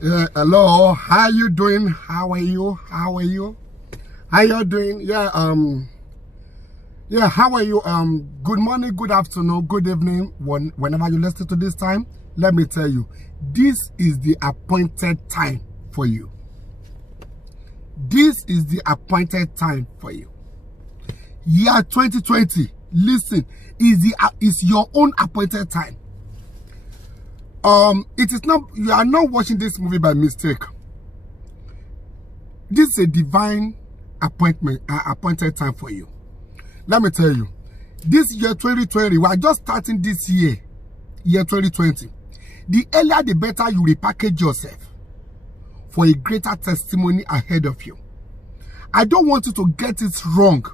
Hello, how you doing? How are you? How you doing? How are you? Good morning, good afternoon, good evening. Whenever you listen to this time, let me tell you, this is the appointed time for you. This is the appointed time for you. Year 2020, listen, is your own appointed time. It is not, you are not watching this movie by mistake. This is a divine appointed time for you. Let me tell you, this year 2020, we are just starting this year 2020. The earlier the better you repackage yourself for a greater testimony ahead of you. I don't want you to get it wrong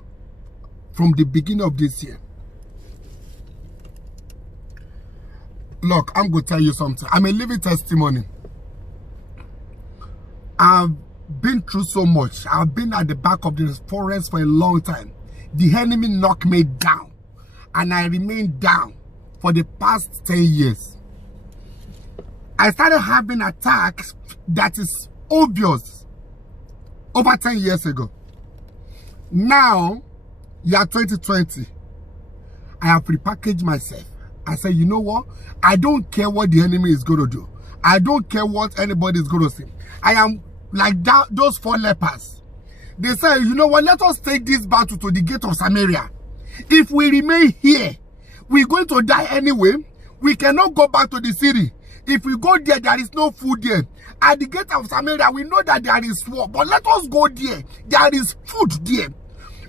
from the beginning of this year. Look, I'm going to tell you something. I'm a living testimony. I've been through so much. I've been at the back of the forest for a long time. The enemy knocked me down. And I remained down for the past 10 years. I started having attacks that is obvious over 10 years ago. Now, year 2020, I have repackaged myself. I said, you know what? I don't care what the enemy is going to do. I don't care what anybody is going to say. I am like those 4 lepers. They say, you know what? Let us take this battle to the gate of Samaria. If we remain here, we're going to die anyway. We cannot go back to the city. If we go there, there is no food there. At the gate of Samaria, we know that there is war. But let us go there. There is food there.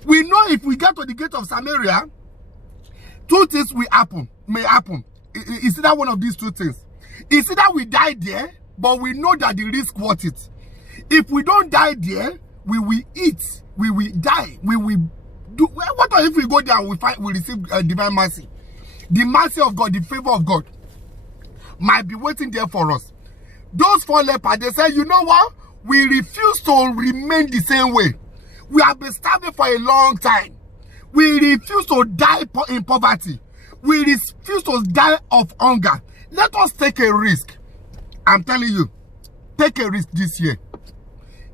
We know if we get to the gate of Samaria, 2 things may happen. Is that one of these 2 things? Is that we die there, but we know that the risk worth it. If we don't die there, we will eat, we will die, we will do. What if we go there and we receive divine mercy? The mercy of God, the favor of God might be waiting there for us. Those 4 lepers, they say, you know what? We refuse to remain the same way. We have been starving for a long time. We refuse to die in poverty. We refuse to die of hunger. Let us take a risk. I'm telling you, take a risk this year.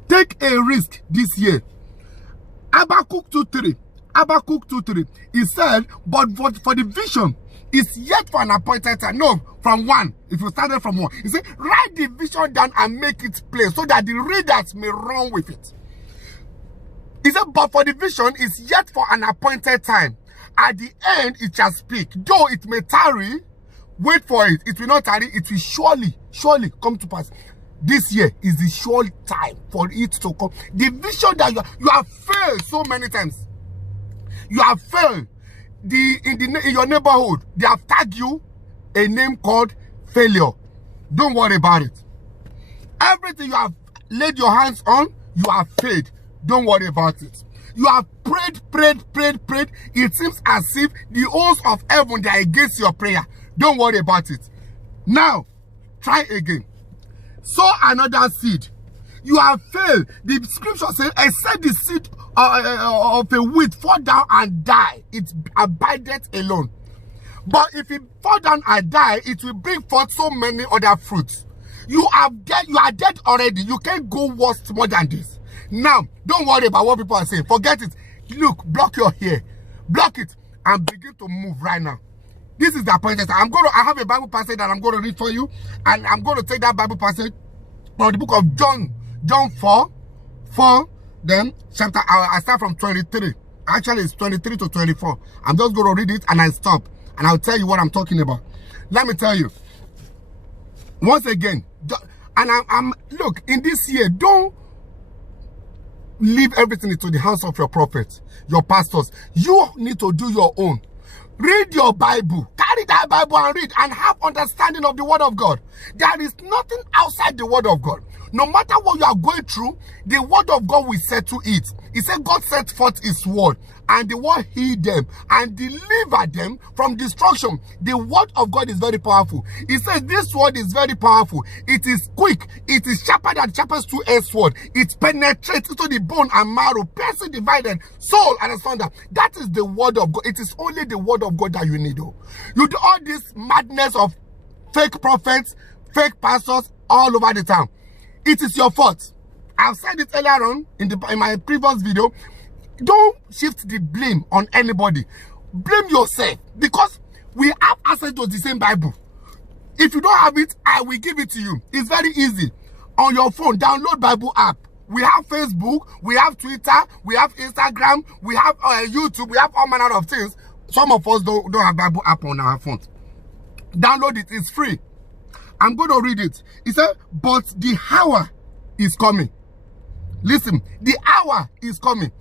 Take a risk this year. Habakkuk 2:3. Habakkuk 2:3. He said, but for the vision is yet for an appointed time. No, from 1. If you started from 1. He said, write the vision down and make it plain so that the readers may run with it. He said, but for the vision is yet for an appointed time. At the end, it shall speak. Though it may tarry, wait for it. It will not tarry. It will surely come to pass. This year is the sure time for it to come. The vision that you have failed so many times. You have failed. In your neighborhood, they have tagged you a name called failure. Don't worry about it. Everything you have laid your hands on, you have failed. Don't worry about it. You have prayed. It seems as if the hosts of heaven, they are against your prayer. Don't worry about it. Now, try again. Sow another seed. You have failed. The scripture says, except the seed of a wheat fall down and die, it abideth alone. But if it fall down and die, it will bring forth so many other fruits. You are dead already. You can't go worse more than this. Now, don't worry about what people are saying. Forget it. Look, block your hair. Block it and begin to move right now. This is the appointed time. I have a Bible passage that I'm going to read for you. And I'm going to take that Bible passage from the book of John 4. Then, I start from 23. Actually, it's 23 to 24. I'm just going to read it and I stop. And I'll tell you what I'm talking about. Let me tell you. Once again, and look, in this year, don't leave everything into the hands of your prophets, your pastors. You need to do your own. Read your Bible. Carry that Bible and read and have understanding of the word of God. There is nothing outside the word of God. No matter what you are going through, the word of God will settle it. He said God set forth his word, and the word healed them and delivered them from destruction. The word of God is very powerful. He says this word is very powerful. It is quick. It is sharper than sharpest two-edged sword. It penetrates into the bone and marrow, piercing divided soul and asunder. That is the word of God. It is only the word of God that you need. You do all this madness of fake prophets, fake pastors all over the town. it is your fault. I've said it earlier on in my previous video. Don't shift the blame on anybody. Blame yourself, because we have access to the same Bible. If you don't have it, I will give it to you. It's very easy. On your phone, download Bible app. We have Facebook, we have Twitter, we have Instagram, we have YouTube, we have all manner of things. Some of us don't have Bible app on our phones. Download it, it's free. I'm going to read it. It said, but the hour is coming. Listen, the hour is coming.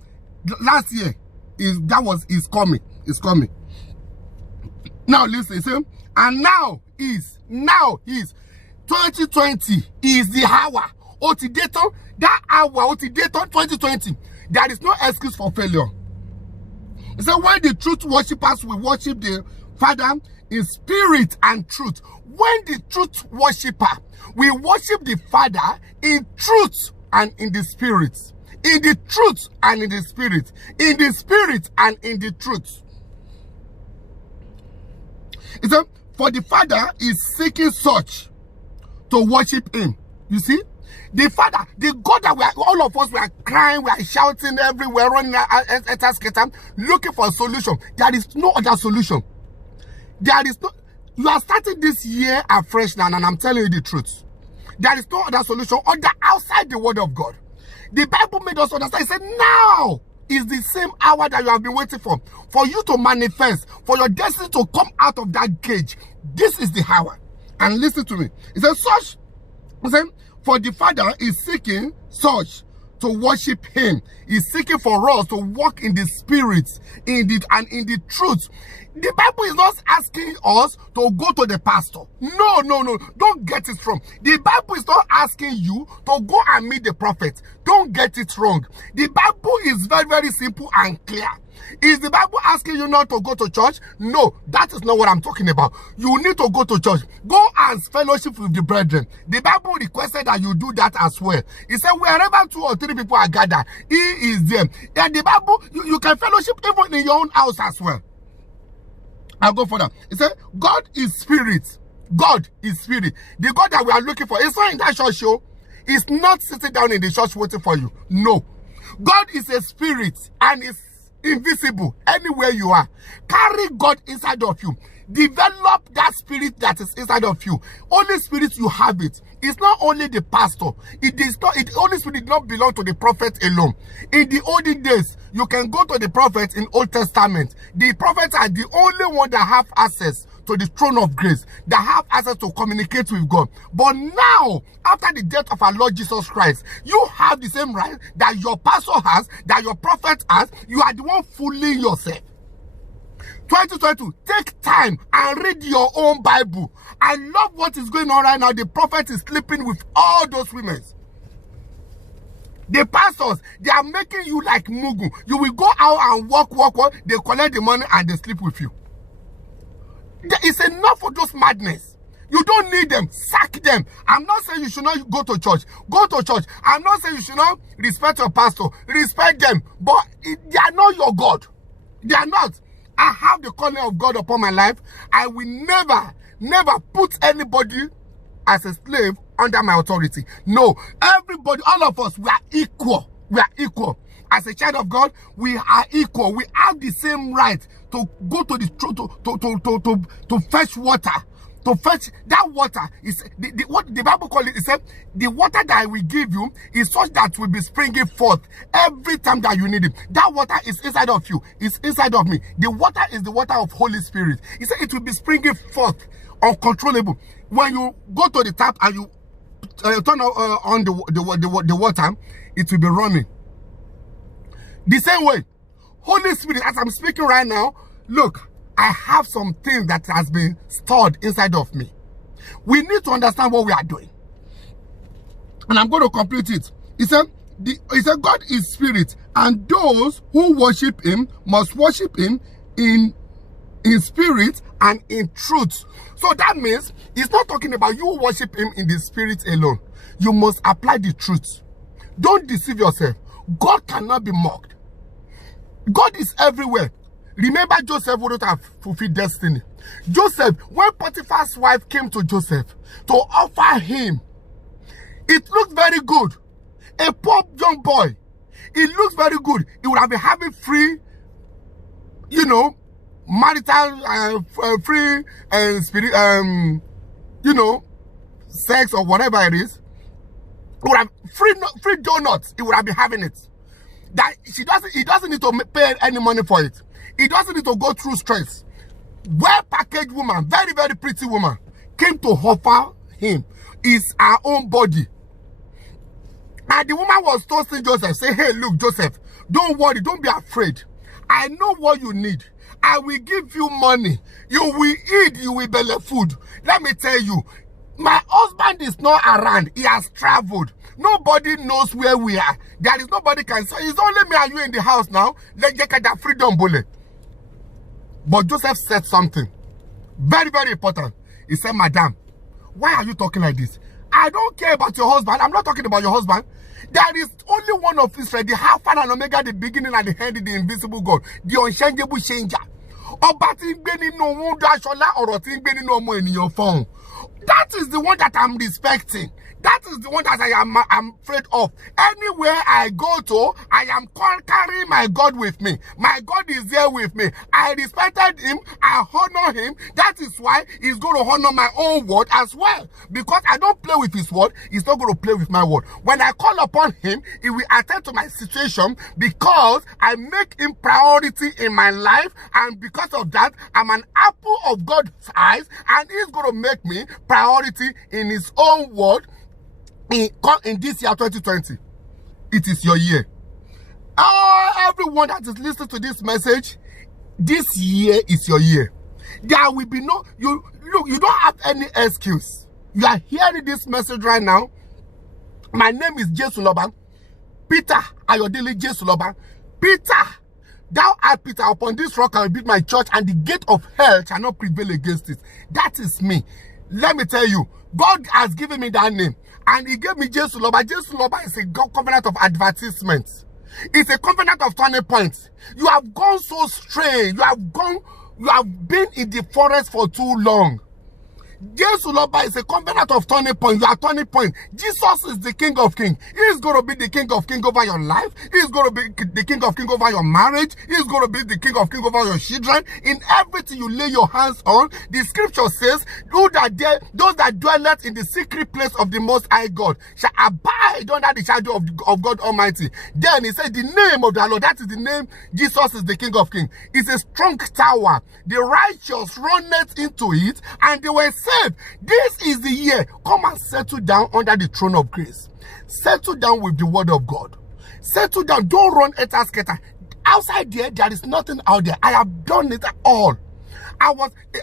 Last year, is coming. It's coming. Now listen, it said, and now is 2020 is the hour. Otidaton, that hour, Otidaton 2020. There is no excuse for failure. It said, when the truth worshippers will worship the Father in spirit and truth. When the truth worshipper will worship the Father in truth and in the spirit. In the truth and in the spirit. In the spirit and in the truth. It said, for the Father is seeking such to worship him. You see? The Father, the God that all of us were crying, we are shouting everywhere, running looking for a solution. There is no other solution. There is no. You are starting this year afresh now, and I'm telling you the truth. There is no other solution outside the word of God. The Bible made us understand. It said, now is the same hour that you have been waiting for you to manifest, for your destiny to come out of that cage. This is the hour. And listen to me. It says, such. It said, for the Father is seeking such to worship him. He's seeking for us to walk in the spirit, in the truth. The Bible is not asking us to go to the pastor. No. Don't get it wrong. The Bible is not asking you to go and meet the prophet. Don't get it wrong. The Bible is very, very simple and clear. Is the Bible asking you not to go to church? No, that is not what I'm talking about. You need to go to church. Go and fellowship with the brethren. The Bible requested that you do that as well. It said, wherever 2 or 3 people are gathered, he is there. And the Bible, you can fellowship even in your own house as well. I'll go further. It said, God is spirit. God is spirit. The God that we are looking for is not in that church show. It's not sitting down in the church waiting for you. No. God is a spirit and is invisible anywhere you are. Carry God inside of you. Develop that spirit that is inside of you. Holy Spirit, you have it. It's not only the pastor. Holy Spirit did not belong to the prophet alone. In the olden days, you can go to the prophet in Old Testament. The prophets are the only one that have access to the throne of grace, that have access to communicate with God. But now, after the death of our Lord Jesus Christ, you have the same right that your pastor has, that your prophet has. You are the one fooling yourself. 2022, take time and read your own Bible. I love what is going on right now. The prophet is sleeping with all those women. The pastors, they are making you like Mugu. You will go out and walk. They collect the money and they sleep with you. There is enough of those madness. You don't need them. Sack them. I'm not saying you should not go to church. Go to church. I'm not saying you should not respect your pastor. Respect them. But they are not your God. They are not. I have the calling of God upon my life. I will never put anybody as a slave under my authority. No. Everybody, all of us, we are equal. We are equal. As a child of God, we are equal. We have the same right to go to the to fetch water. To fetch that water is what the Bible calls it. It said the water that I will give you is such that will be springing forth every time that you need it. That water is inside of you. It's inside of me. The water is the water of Holy Spirit. He said it will be springing forth uncontrollable. When you go to the tap and you turn on the water, it will be running. The same way, Holy Spirit, as I'm speaking right now, look, I have some things that has been stored inside of me. We need to understand what we are doing. And I'm going to complete it. He said, God is spirit, and those who worship him must worship him in spirit and in truth. So that means it's not talking about you worship him in the spirit alone. You must apply the truth. Don't deceive yourself. God cannot be mocked. God is everywhere. Remember, Joseph wouldn't have fulfilled destiny. Joseph, when Potiphar's wife came to Joseph to offer him, It looks very good. A poor young boy, it looks very good. He would have been having free, you know, marital, free, spirit, you know, sex or whatever it is. He would have free donuts. He would have been having it. That he doesn't need to pay any money for it. He doesn't need to go through stress. Well-packaged woman, very, very pretty woman, came to offer him is her own body. And the woman was toasting Joseph, say, hey, look, Joseph, don't worry, don't be afraid. I know what you need. I will give you money. You will eat, you will belly food. Let me tell you, my husband is not around. He has traveled. Nobody knows where we are. There is nobody can say, it's only me and you in the house now. Let's get that freedom, bullet. But Joseph said something very, very important. He said, Madam, why are you talking like this? I don't care about your husband. I'm not talking about your husband. There is only one of Israel, the Alpha and Omega, the beginning and the end, the invisible God, the unchangeable changer. That is the one that I'm respecting. That is the one that I'm afraid of. Anywhere I go to, I am carrying my God with me. My God is there with me. I respected him. I honor him. That is why he's going to honor my own word as well. Because I don't play with his word, he's not going to play with my word. When I call upon him, he will attend to my situation because I make him priority in my life. And because of that, I'm an apple of God's eyes. And he's going to make me priority in his own word. In this year 2020, it is your year. Everyone that is listening to this message, this year is your year. There will be no, you don't have any excuse. You are hearing this message right now. My name is Jesu Loban. Peter Ayodele Jesu Loban. Peter, thou art Peter, upon this rock I will build my church, and the gate of hell shall not prevail against it. That is me. Let me tell you, God has given me that name. And he gave me Jesu Loba. Jesu Loba is a covenant of advertisement. It's a covenant of turning points. You have gone so strange. You have been in the forest for too long. Jesu Loba is a covenant of turning point. You are turning point. Jesus is the King of Kings. He is going to be the King of Kings over your life. He is going to be the King of Kings over your marriage. He is going to be the King of Kings over your children. In everything you lay your hands on, the scripture says, those that dwelleth in the secret place of the Most High God shall abide under the shadow of God Almighty. Then he said, the name of the Lord, that is the name, Jesus is the King of Kings. It's a strong tower. The righteous runneth into it, and they were saved. This is the year. Come and settle down under the throne of grace. Settle down with the word of God. Settle down. Don't run etasketa. Outside there is nothing out there. I have done it all.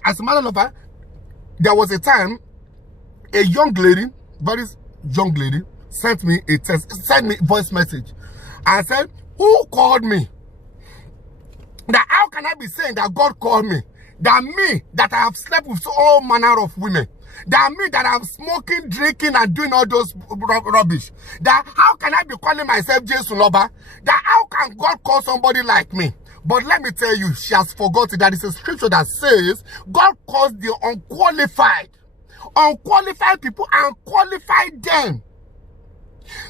As a matter of fact, there was a time a young lady, very young lady, sent me a voice message. I said, who called me? Now, how can I be saying that God called me? That me, that I have slept with all manner of women. That me, that I'm smoking, drinking, and doing all those rubbish. That how can I be calling myself Jesu Loba? That how can God call somebody like me? But let me tell you, she has forgotten that it's a scripture that says, God calls the unqualified. Unqualified people and qualified them.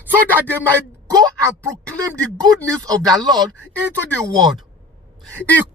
So that they might go and proclaim the good news of the Lord into the world. It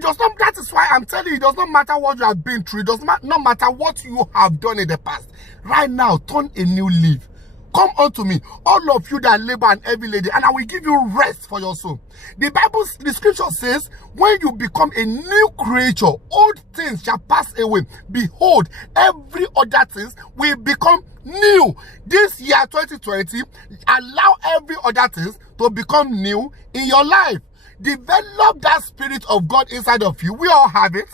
does not, that is why I'm telling you, it does not matter what you have been through. It does not matter what you have done in the past. Right now, turn a new leaf. Come unto me, all of you that labor and heavy laden, and I will give you rest for your soul. The scripture says, when you become a new creature, old things shall pass away. Behold, every other thing will become new. This year, 2020, allow every other thing to become new in your life. Develop that spirit of God inside of you. We all have it.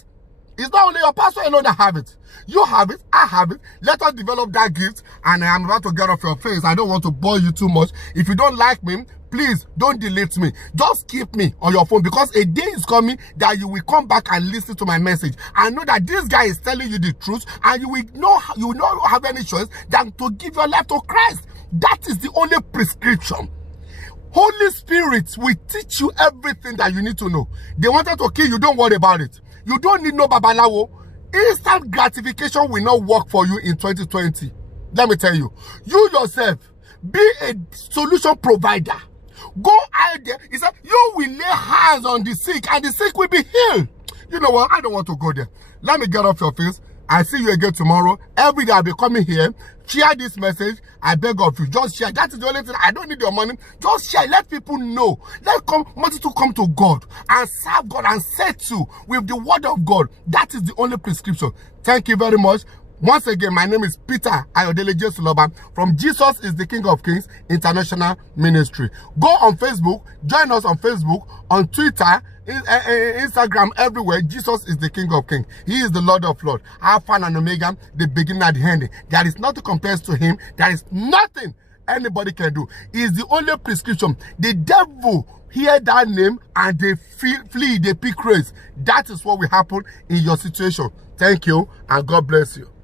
It's not only your pastor alone that have it. You have it. I have it. Let us develop that gift. And I am about to get off your face. I don't want to bore you too much. If you don't like me, please don't delete me. Just keep me on your phone, because a day is coming that you will come back and listen to my message. I know that this guy is telling you the truth, and you will not have any choice than to give your life to Christ. That is the only prescription. Holy Spirit will teach you everything that you need to know. They wanted to kill you, don't worry about it. You don't need no babalawo. Instant gratification will not work for you in 2020. Let me tell you, you yourself, be a solution provider. Go out there. He said, you will lay hands on the sick and the sick will be healed. You know what? I don't want to go there. Let me get off your face. I see you again tomorrow. Every day I'll be coming here. Share this message. I beg of you. Just share. That is the only thing. I don't need your money. Just share. Let people know. Let multitude come to God and serve God and settle with the word of God. That is the only prescription. Thank you very much. Once again, my name is Peter Ayodele Jesuloba from Jesus is the King of Kings International Ministry. Go on Facebook. Join us on Facebook, on Twitter, Instagram, everywhere. Jesus is the King of Kings. He is the Lord of Lords, Alpha and Omega, the beginning and the end. There is nothing compares to him. There is nothing anybody can do. He is the only prescription. The devil hear that name and they flee, they pick race. That is what will happen in your situation. Thank you and God bless you.